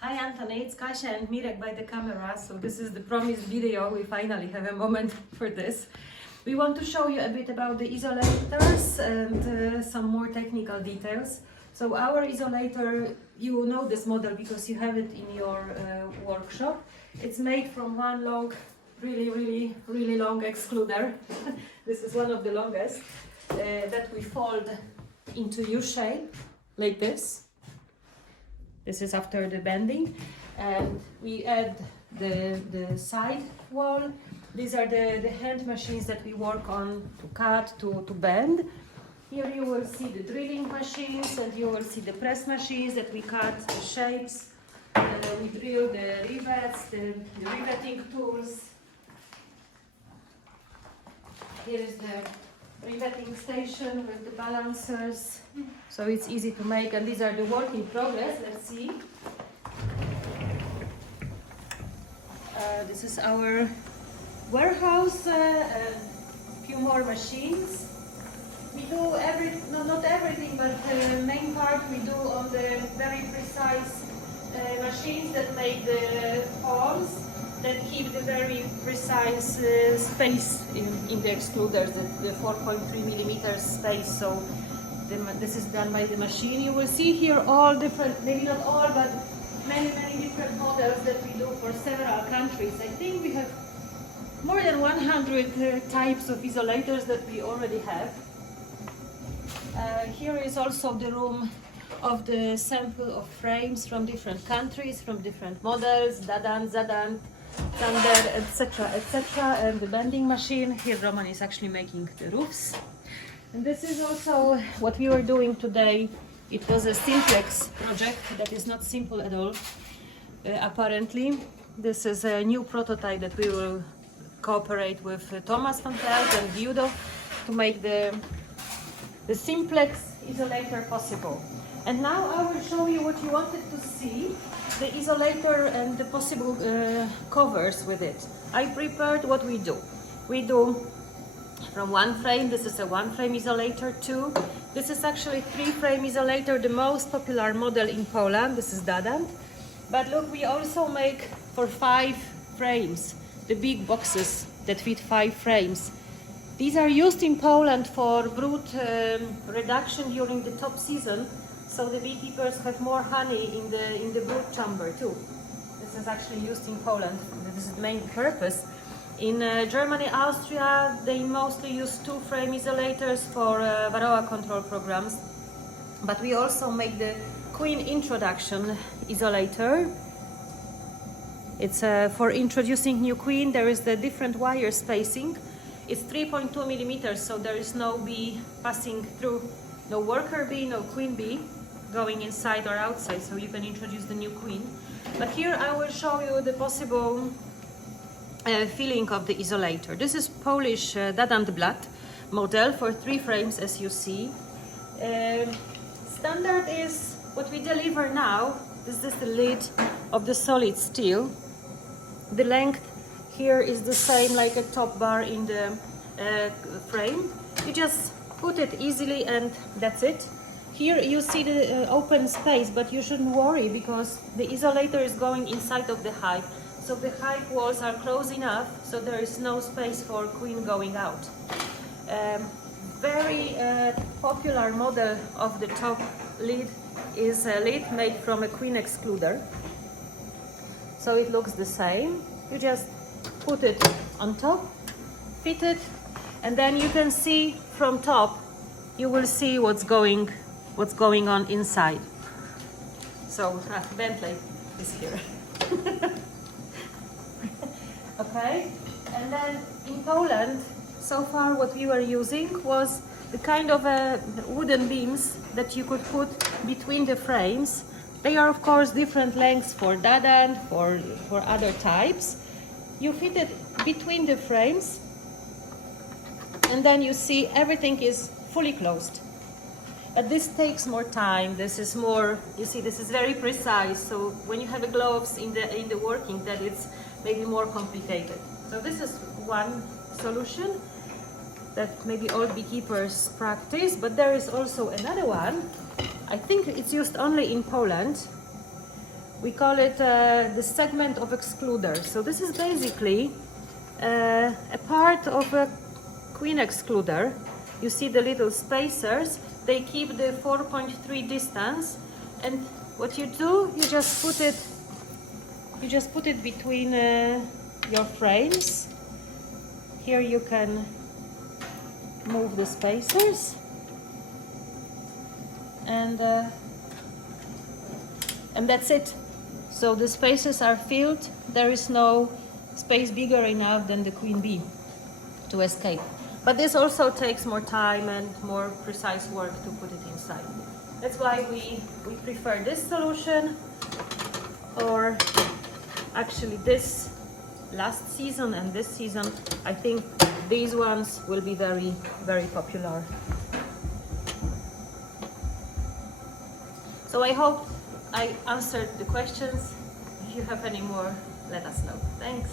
Hi Anthony, it's Kasia and Mirek by the camera. So this is the promised video. We finally have a moment for this. We want to show you a bit about the isolators and some more technical details. So our isolator, you know this model because you have it in your workshop. It's made from one long, really long excluder. This is one of the longest that we fold into U-shape like this. This is after the bending, and we add the side wall. These are the hand machines that we work on to cut, to bend. Here you will see the drilling machines, and you will see the press machines that we cut the shapes. We drill the rivets, the riveting tools. Here is the riveting station with the balancers, so it's easy to make, and these are the work in progress. Let's see. This is our warehouse, and a few more machines. We do not everything, but the main part we do on the very precise machines that make the forms, that keep the very precise space in the extruders, the 4.3 millimeters space. So this is done by the machine. You will see here all different, maybe not all, but many different models that we do for several countries. I think we have more than 100 types of isolators that we already have. Here is also the room of the sample of frames from different countries, from different models, Dadan, Zadan, Thunder, etc. And the bending machine. Here Roman is actually making the roofs. And this is also what we were doing today. It was a simplex project that is not simple at all, apparently. This is a new prototype that we will cooperate with Thomas van Pelt and Guido to make the simplex isolator possible. And now I will show you what you wanted to see, the isolator and the possible covers with it. I prepared what we do. We do from one frame. This is a one frame isolator. Two. This is actually three frame isolator, the most popular model in Poland. This is Dadan. But look, we also make for 5 frames, the big boxes that fit 5 frames. These are used in Poland for brood reduction during the top season, so the beekeepers have more honey in the brood chamber too. This is actually used in Poland. This is the main purpose. In Germany, Austria, they mostly use 2 frame isolators for varroa control programs. But we also make the queen introduction isolator. It's for introducing new queen. There is the different wire spacing. It's 3.2 millimeters, so there is no bee passing through, no worker bee, no queen bee going inside or outside, so you can introduce the new queen. But here I will show you the possible filling of the isolator. This is Polish Dadantblatt model for 3 frames, as you see. Standard is what we deliver now. This is the lid of the solid steel. The length here is the same like a top bar in the frame. You just put it easily and that's it. Here you see the open space, but you shouldn't worry because the isolator is going inside of the hive. So the hive walls are close enough, so there is no space for queen going out. Very popular model of the top lid is a lid made from a queen excluder. So it looks the same. You just put it on top, fit it, and then you can see from top, you will see what's going on inside. So Bentley is here. Okay, and then in Poland, so far what we were using was the kind of wooden beams that you could put between the frames. They are of course different lengths for Dadan, for other types. You fit it between the frames, and then you see everything is fully closed. But this takes more time. This is more, you see, this is very precise. So when you have the gloves in the working, that it's maybe more complicated. So this is one solution that maybe all beekeepers practice, but there is also another one. I think it's used only in Poland. We call it the segment of excluder. So this is basically a part of a queen excluder. You see the little spacers, they keep the 4.3 distance, and what you do, you just put it between your frames. Here you can move the spacers, and that's it. So the spaces are filled. There is no space bigger enough than the queen bee to escape. But this also takes more time and more precise work to put it inside. That's why we prefer this solution, or actually this last season and this season. I think these ones will be very, very popular. So I hope I answered the questions. If you have any more, let us know. Thanks.